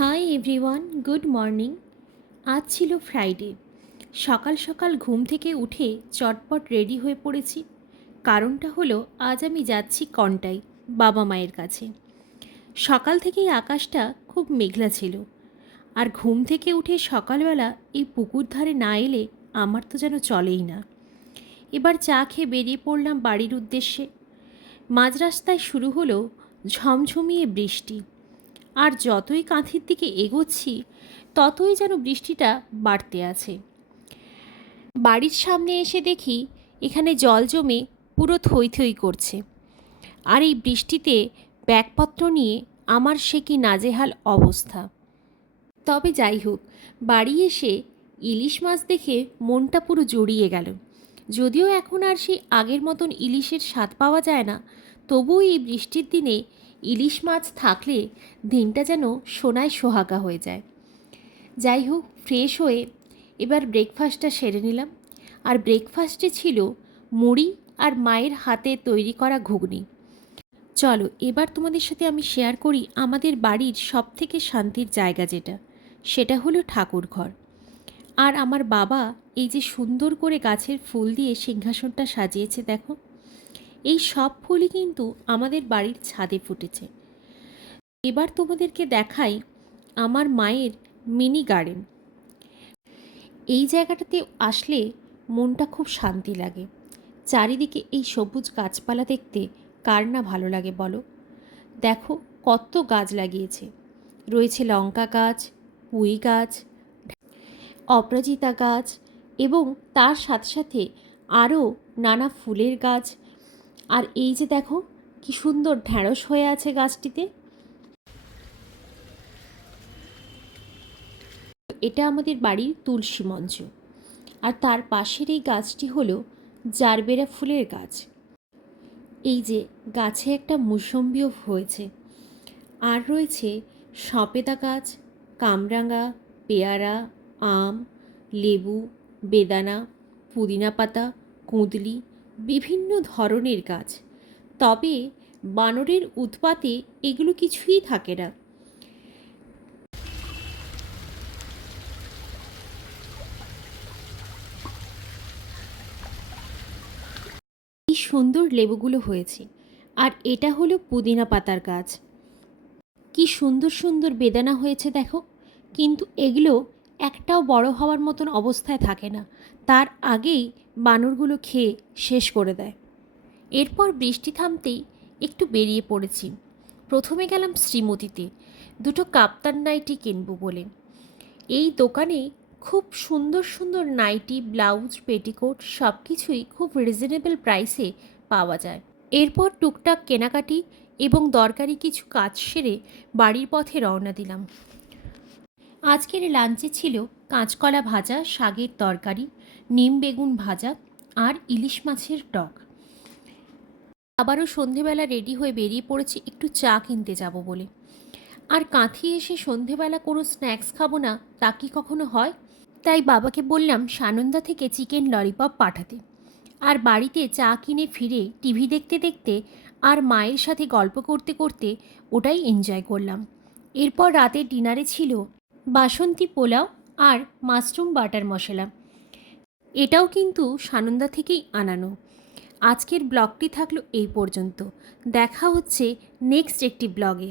Hi everyone, good morning. আজ ছিল Friday. সকাল সকাল ঘুম থেকে উঠে চটপট রেডি হয়ে পড়েছি। কারণটা হলো, আজ আমি যাচ্ছি কন্টাই, বাবা মায়ের কাছে। সকাল থেকেই আকাশটা খুব মেঘলা ছিল। আর ঘুম থেকে উঠে সকালবেলা এই পুকুর ধারে না এলে আমার তো যেন চলেই না। এবার চা খেয়ে বেরিয়ে পড়লাম বাড়ির উদ্দেশ্যে। মাঝ রাস্তায় শুরু হলো ঝমঝমিয়ে বৃষ্টি। আর যতই কাঁথির দিকে এগোচ্ছি, ততই যেন বৃষ্টিটা বাড়তে আছে। বাড়ির সামনে এসে দেখি, এখানে জল জমে পুরো থই থই করছে। আর এই বৃষ্টিতে ব্যাগপত্র নিয়ে আমার সে কি নাজেহাল অবস্থা। তবে যাই হোক, বাড়ি এসে ইলিশ মাছ দেখে মনটা পুরো জড়িয়ে গেল। যদিও এখন আর সেই আগের মতন ইলিশের স্বাদ পাওয়া যায় না, তবুও এই বৃষ্টির দিনে ইলিশ মাছ থাকলে দিনটা যেন সোনায় সোহাগা হয়ে যায়। যাই হোক ফ্রেশ হয়ে এবার ব্রেকফাস্টটা সেরে নিলাম। আর ব্রেকফাস্টে ছিল মুড়ি আর মায়ের হাতে তৈরি করা ঘুগনি। চলো, এবার তোমাদের সাথে আমি শেয়ার করি আমাদের বাড়ির সবথেকে শান্তির জায়গা যেটা। সেটা হলো ঠাকুর ঘর। আর আমার বাবা এই যে সুন্দর করে গাছের ফুল দিয়ে সিংহাসনটা সাজিয়েছে, দেখো। এই সব ফুলই কিন্তু আমাদের বাড়ির ছাদে ফুটেছে। এবার তোমাদেরকে দেখাই আমার মায়ের মিনি গার্ডেন। এই জায়গাটাতে আসলে মনটা খুব শান্তি লাগে। চারিদিকে এই সবুজ গাছপালা দেখতে কার না ভালো লাগে বলো? দেখো কত গাছ লাগিয়েছে। রয়েছে লঙ্কা গাছ, পুঁই গাছ, অপরাজিতা গাছ এবং তার সাথে সাথে আরও নানা ফুলের গাছ আর এই যে দেখো, কি সুন্দর ঢ্যাঁড়স হয়ে আছে গাছটিতে। এটা আমাদের বাড়ির তুলসী মঞ্চ। আর তার পাশের এই গাছটি হলো জারবেরা ফুলের গাছ। এই যে গাছে একটা মুসম্বিও হয়েছে। আর রয়েছে সপেতা গাছ, কামরাঙা, পেয়ারা, আম, লেবু, বেদানা, পুদিনা পাতা, কুঁদলি বিভিন্ন ধরনের গাছ। তবে বানরের উৎপাতে এগুলো কিছুই থাকে না। কি সুন্দর লেবুগুলো হয়েছে। আর এটা হলো পুদিনা পাতার গাছ। কি সুন্দর সুন্দর বেদানা হয়েছে দেখো। কিন্তু এগুলো একটাও বড় হওয়ার মতন অবস্থায় থাকে না। তার আগেই বানরগুলো খেয়ে শেষ করে দেয়। এরপর বৃষ্টি থামতেই একটু বেরিয়ে পড়েছি। প্রথমে গেলাম শ্রীমতীতে। দুটো কাপ্তান নাইটি কিনব বলে। এই দোকানে খুব সুন্দর সুন্দর নাইটি, ব্লাউজ, পেটিকোট সব কিছুই খুব রিজনেবল প্রাইসে পাওয়া যায়। এরপর টুকটাক কেনাকাটি এবং দরকারি কিছু কাজ সেরে বাড়ির পথে রওনা দিলাম। আজকের লাঞ্চে ছিল কাঁচকলা ভাজা শাকের তরকারি, নিম বেগুন ভাজা আর ইলিশ মাছের টক। আবারও সন্ধেবেলা রেডি হয়ে বেরিয়ে পড়েছি, একটু চা কিনতে যাব বলে। আর কাঁথি এসে সন্ধেবেলা কোনো স্ন্যাক্স খাব না, তা কি কখনো হয়? তাই বাবাকে বললাম সানন্দা থেকে চিকেন ললিপপ পাঠাতে। আর বাড়িতে চা কিনে ফিরে টিভি দেখতে দেখতে আর মায়ের সাথে গল্প করতে করতে ওটাই এনজয় করলাম। এরপর রাতের ডিনারে ছিল বাসন্তী পোলাও আর মাশরুম বাটার মশলা। এটাও কিন্তু সানন্দা থেকেই আনানো। আজকের ব্লগটি থাকল এই পর্যন্ত। দেখা হচ্ছে নেক্সট একটি ব্লগে।